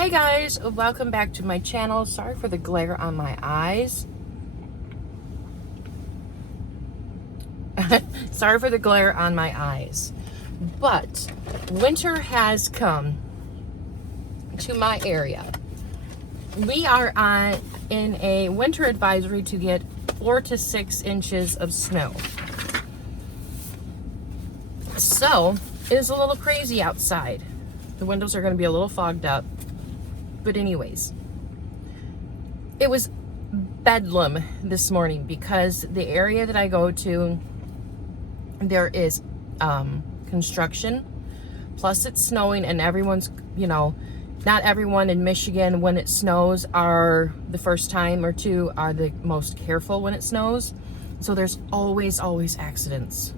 Hey guys, welcome back to my channel. Sorry for the glare on my eyes. Sorry for the glare on my eyes. But winter has come to my area. We are in a winter advisory to get 4 to 6 inches of snow. So it is a little crazy outside. The windows are going to be a little fogged up. But anyways, it was bedlam this morning because the area that I go to, there is construction, plus it's snowing, and everyone's, not everyone in Michigan when it snows are the first time or two are the most careful when it snows. So there's always accidents,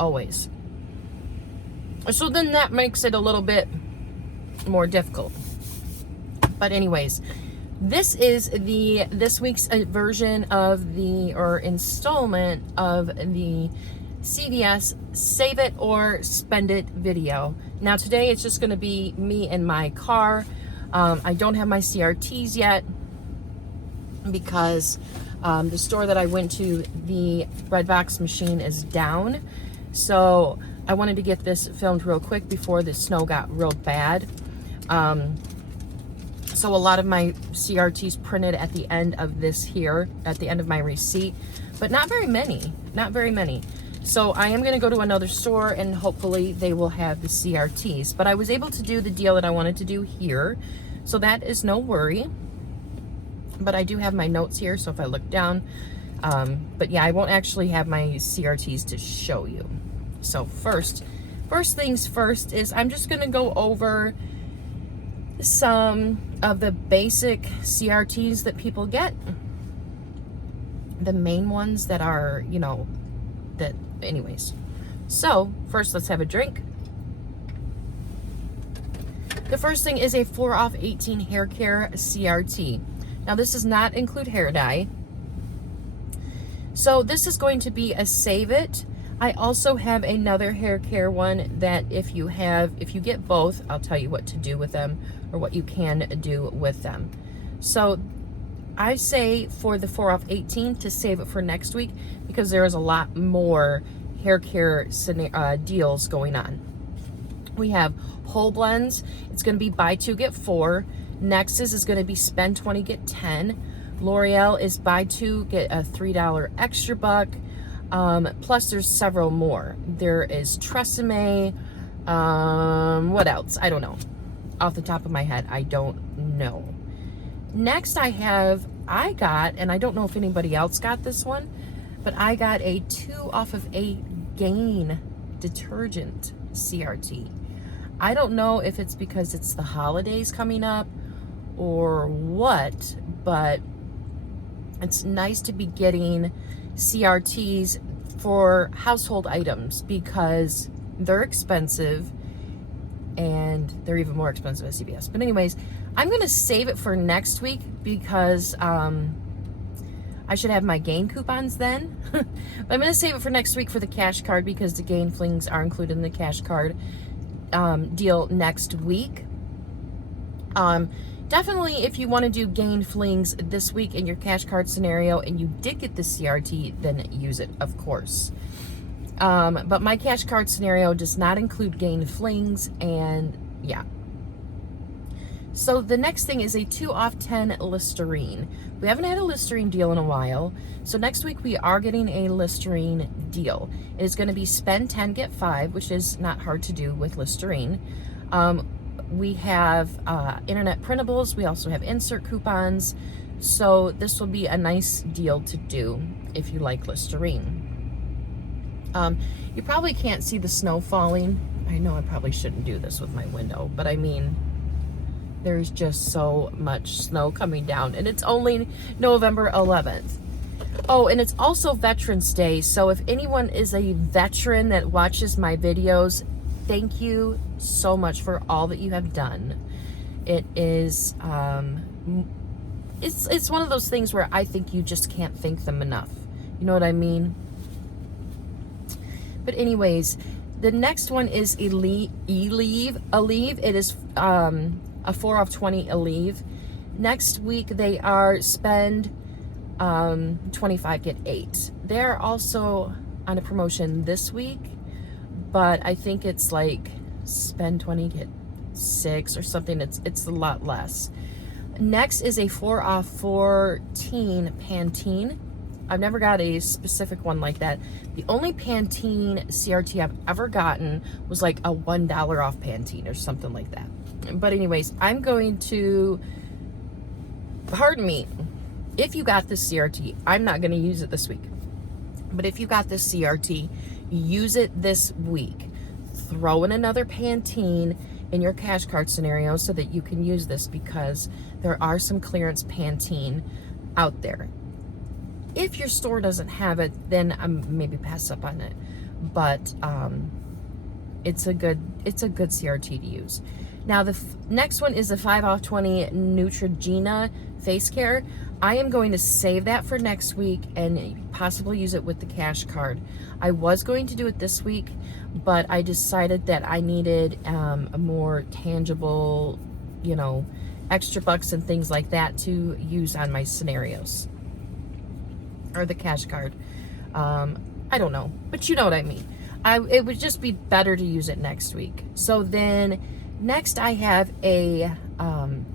always. So then that makes it a little bit more difficult. But anyways, this is this week's version of installment of the CVS Save It or Spend It video. Now today it's just going to be me and my car. I don't have my CRTs yet because the store that I went to, the red box machine is down. So I wanted to get this filmed real quick before the snow got real bad. So a lot of my CRTs printed at the end of this here, at the end of my receipt, but not very many. So I am going to go to another store and hopefully they will have the CRTs. But I was able to do the deal that I wanted to do here, so that is no worry. But I do have my notes here, so if I look down, but yeah, I won't actually have my CRTs to show you. So first things first is I'm just going to go over some of the basic CRTs that people get. The main ones that are, anyways. So, first let's have a drink. The first thing is a 4 off 18 hair care CRT. Now this does not include hair dye. So this is going to be a Save It. I also have another hair care one that if you get both, I'll tell you what to do with them or what you can do with them. So I say for the 4 off 18 to save it for next week because there is a lot more hair care deals going on. We have whole blends. It's going to be buy 2 get 4. Nexus is going to be spend 20 get 10. L'Oreal is buy 2 get a $3 extra buck. Plus there's several more. There is Tresemme. What else? I don't know. Off the top of my head, I don't know. Next I got, and I don't know if anybody else got this one, but I got a 2 off of 8 Gain detergent CRT. I don't know if it's because it's the holidays coming up or what, but it's nice to be getting CRTs for household items because they're expensive and they're even more expensive at CVS. But anyways, I'm going to save it for next week because I should have my Gain coupons then. But I'm going to save it for next week for the cash card because the Gain flings are included in the cash card deal next week. Definitely, if you want to do Gain flings this week in your cash card scenario and you did get the CRT, then use it, of course. But my cash card scenario does not include Gain flings, and yeah. So the next thing is a 2 off 10 Listerine. We haven't had a Listerine deal in a while, so next week we are getting a Listerine deal. It is going to be spend 10 get 5, which is not hard to do with Listerine. We have internet printables. We also have insert coupons. So this will be a nice deal to do if you like Listerine. You probably can't see the snow falling. I know I probably shouldn't do this with my window, but I mean, there's just so much snow coming down, and it's only November 11th. Oh, and it's also Veterans Day. So if anyone is a veteran that watches my videos, thank you so much for all that you have done. It is, it's one of those things where I think you just can't thank them enough. You know what I mean? But anyways, the next one is Aleve. It is a 4 off 20 Aleve. Next week they are spend 25 get 8. They're also on a promotion this week, but I think it's like spend 20 get 6 or something. It's a lot less. Next is a 4 off 14 Pantene. I've never got a specific one like that. The only Pantene CRT I've ever gotten was like a $1 off Pantene or something like that. But anyways, I'm going to, pardon me, if you got this CRT, I'm not going to use it this week. But if you got this CRT, use it this week. Throw in another Pantene in your cash card scenario so that you can use this, because there are some clearance Pantene out there. If your store doesn't have it, then maybe pass up on it. But it's a good CRT to use. Now the next one is a 5 off 20 Neutrogena face care. I am going to save that for next week and possibly use it with the cash card. I was going to do it this week, but I decided that I needed a more tangible, you know, extra bucks and things like that to use on my scenarios. Or the cash card. I don't know, but you know what I mean. It would just be better to use it next week. So then next I have a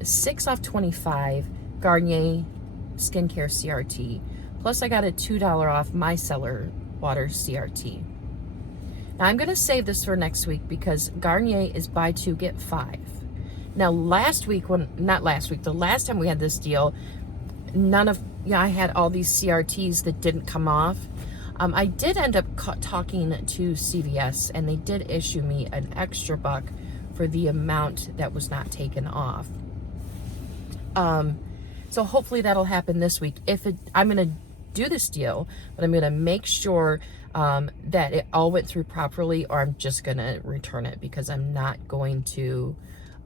6 off 25 Garnier skincare CRT. Plus I got a $2 off micellar water CRT. Now I'm going to save this for next week because Garnier is buy 2 get 5. Now the last time we had this deal, I had all these CRTs that didn't come off. I did end up talking to CVS, and they did issue me an extra buck for the amount that was not taken off. So hopefully that'll happen this week. I'm going to do this deal, but I'm going to make sure that it all went through properly, or I'm just going to return it because I'm not going to,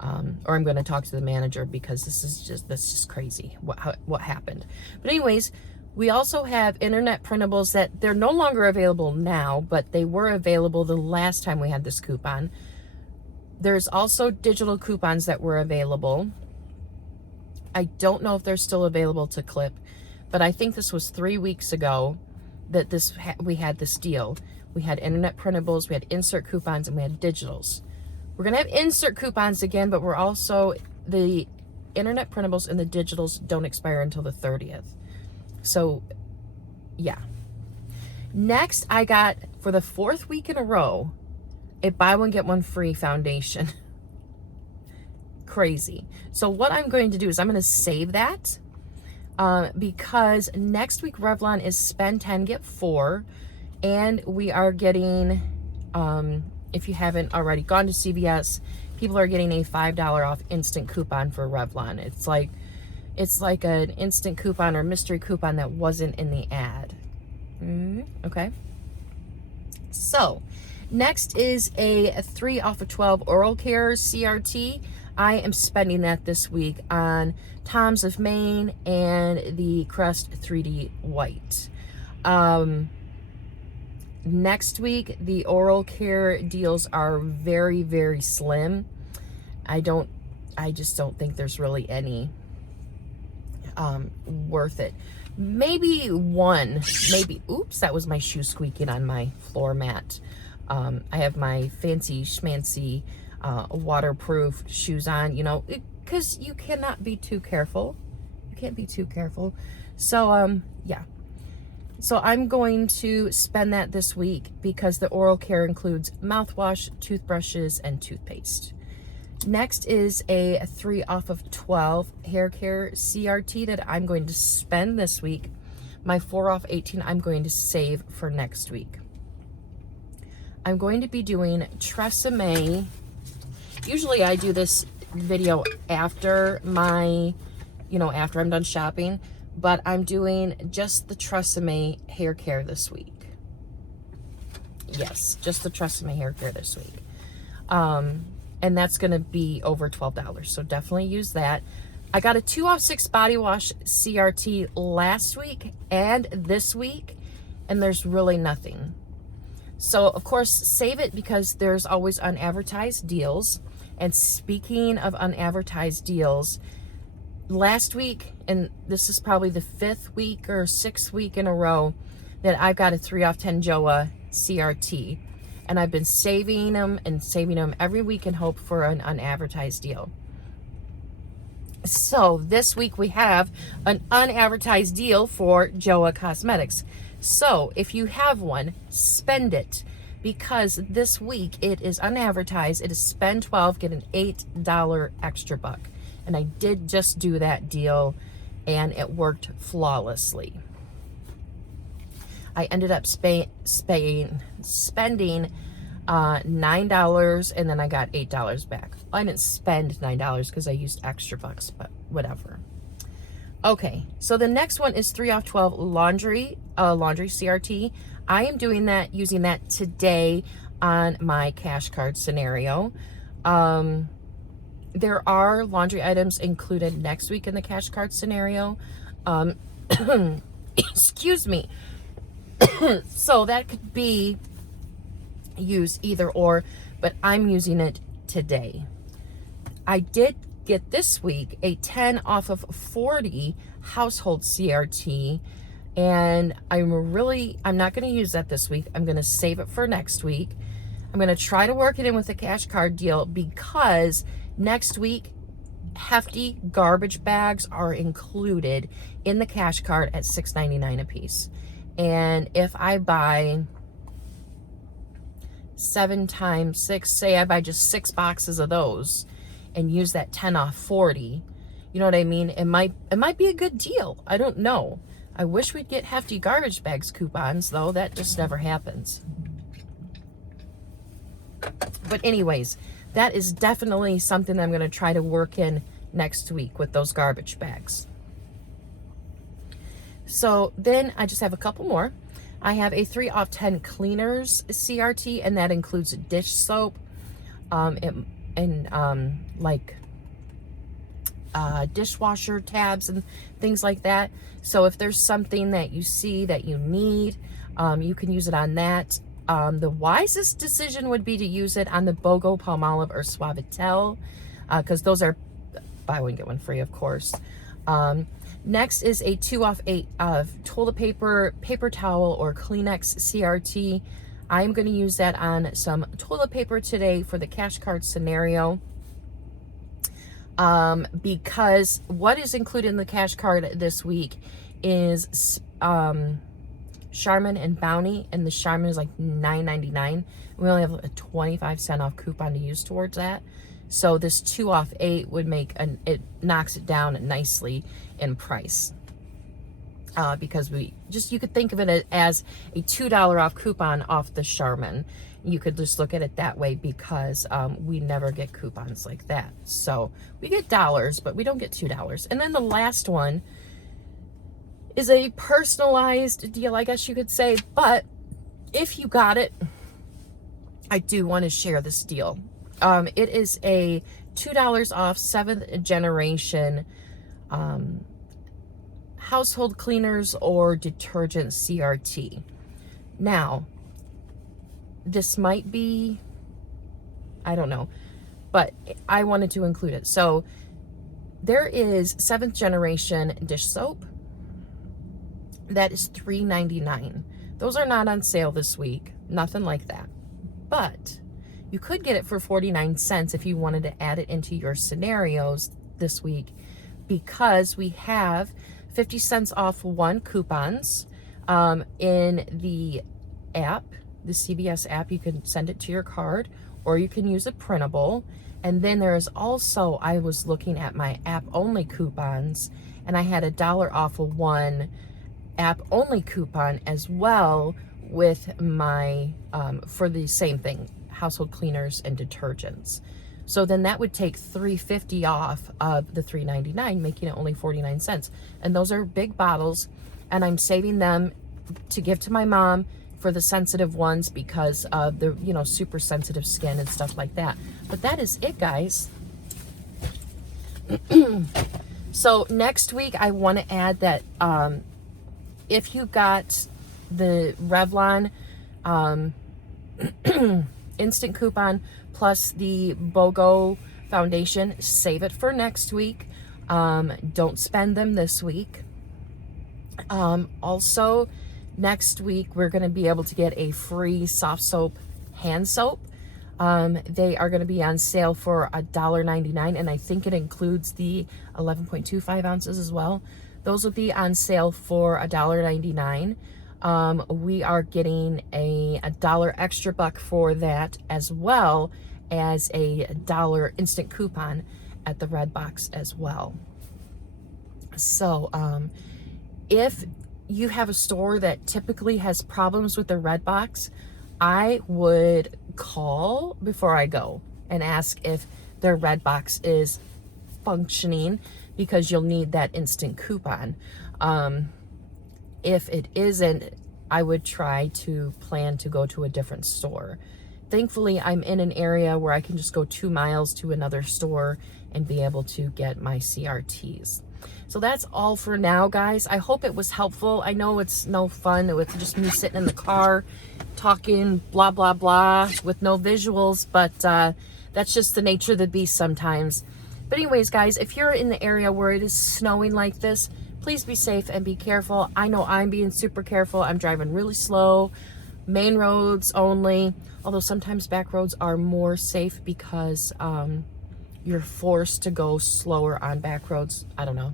or I'm going to talk to the manager because that's just crazy what happened. But anyways, we also have internet printables that they're no longer available now, but they were available the last time we had this coupon. There's also digital coupons that were available. I don't know if they're still available to clip, but I think this was 3 weeks ago that we had this deal. We had internet printables, we had insert coupons, and we had digitals. We're going to have insert coupons again, but we're also, the internet printables and the digitals don't expire until the 30th. So, yeah. Next, I got, for the 4th week in a row, a buy one, get one free foundation. Crazy. So what I'm going to do is I'm going to save that because next week Revlon is spend 10, get 4. And we are getting, if you haven't already gone to CVS, people are getting a $5 off instant coupon for Revlon. It's like an instant coupon or mystery coupon that wasn't in the ad. Okay. So next is a 3 off of 12 oral care CRT. I am spending that this week on Tom's of Maine and the Crest 3D White. Next week, the oral care deals are very, very slim. I just don't think there's really any worth it. Maybe one, oops, that was my shoe squeaking on my floor mat. I have my fancy schmancy waterproof shoes on, you know, because you cannot be too careful. You can't be too careful. So, yeah. So I'm going to spend that this week because the oral care includes mouthwash, toothbrushes, and toothpaste. Next is a 3 off of 12 hair care CRT that I'm going to spend this week. My 4 off 18 I'm going to save for next week. I'm going to be doing Tresemme. Usually I do this video after after I'm done shopping, but I'm doing just the Tresemme hair care this week. Yes, just the Tresemme hair care this week. And that's going to be over $12, so definitely use that. I got a 2 off 6 body wash CRT last week and this week, and there's really nothing. So, of course, save it because there's always unadvertised deals. And speaking of unadvertised deals, last week, and this is probably the 5th week or 6th week in a row that I've got a 3 off 10 Joa CRT. And I've been saving them every week in hope for an unadvertised deal. So this week we have an unadvertised deal for Joa Cosmetics. So if you have one, spend it, because this week it is unadvertised. It is spend 12, get an $8 extra buck. And I did just do that deal and it worked flawlessly. I ended up spending $9 and then I got $8 back. I didn't spend $9 because I used extra bucks, but whatever. Okay, so the next one is 3 off 12 laundry CRT. I am doing that, using that today on my cash card scenario. There are laundry items included next week in the cash card scenario. Excuse me. So that could be used either or, but I'm using it today. I did get this week a 10 off of 40 household CRT, and I'm not going to use that this week. I'm going to save it for next week. I'm going to try to work it in with a cash card deal, because next week hefty garbage bags are included in the cash card at $6.99 a piece. And if I buy 7 times 6, say I buy just 6 boxes of those and use that 10 off 40, you know what I mean? It might be a good deal. I don't know. I wish we'd get hefty garbage bags coupons, though. That just never happens. But anyways, that is definitely something that I'm going to try to work in next week with those garbage bags. So then I just have a couple more. I have a 3 off 10 cleaners CRT, and that includes dish soap, dishwasher tabs and things like that. So if there's something that you see that you need, you can use it on that. The wisest decision would be to use it on the BOGO, Palmolive, or Suavitel, because those are buy one, get one free, of course. Next is a 2 off 8 of toilet paper, paper towel, or Kleenex CRT. I'm going to use that on some toilet paper today for the cash card scenario. Because what is included in the cash card this week is Charmin and Bounty, and the Charmin is like $9.99. We only have a 25-cent off coupon to use towards that. So this 2 off 8 would it knocks it down nicely in price. Because you could think of it as a $2 off coupon off the Charmin. You could just look at it that way, because we never get coupons like that. So we get dollars, but we don't get $2. And then the last one is a personalized deal, I guess you could say. But if you got it, I do want to share this deal. It is a $2 off 7th generation household cleaners or detergent CRT. Now, this might be, I don't know, but I wanted to include it. So there is 7th generation dish soap. That is $3.99. Those are not on sale this week. Nothing like that. But you could get it for 49 cents if you wanted to add it into your scenarios this week, because we have 50 cents off 1 coupons in the app, the CVS app. You can send it to your card, or you can use a printable. And then there is also, I was looking at my app only coupons, and I had $1 off of 1 app only coupon as well with my for the same thing, household cleaners and detergents. So then that would take $3.50 off of the $3.99, making it only 49 cents. And those are big bottles, and I'm saving them to give to my mom for the sensitive ones, because of the, super sensitive skin and stuff like that. But that is it, guys. So next week I want to add that if you got the Revlon instant coupon plus the BOGO foundation. Save it for next week. Don't spend them this week. Also, next week, we're going to be able to get a free soft soap hand soap. They are going to be on sale for $1.99, and I think it includes the 11.25 ounces as well. Those will be on sale for $1.99. We are getting a $1 extra buck for that, as well as a $1 instant coupon at the Red Box as well. So, if you have a store that typically has problems with the Red Box, I would call before I go and ask if their Red Box is functioning, because you'll need that instant coupon. If it isn't, I would try to plan to go to a different store. Thankfully, I'm in an area where I can just go 2 miles to another store and be able to get my CRTs. So that's all for now, guys. I hope it was helpful. I know it's no fun with just me sitting in the car talking blah, blah, blah with no visuals, but that's just the nature of the beast sometimes. But anyways, guys, if you're in the area where it is snowing like this, please be safe and be careful. I know I'm being super careful. I'm driving really slow, main roads only, although sometimes back roads are more safe because you're forced to go slower on back roads. I don't know.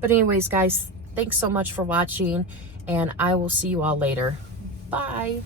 But anyways, guys, thanks so much for watching, and I will see you all later. Bye.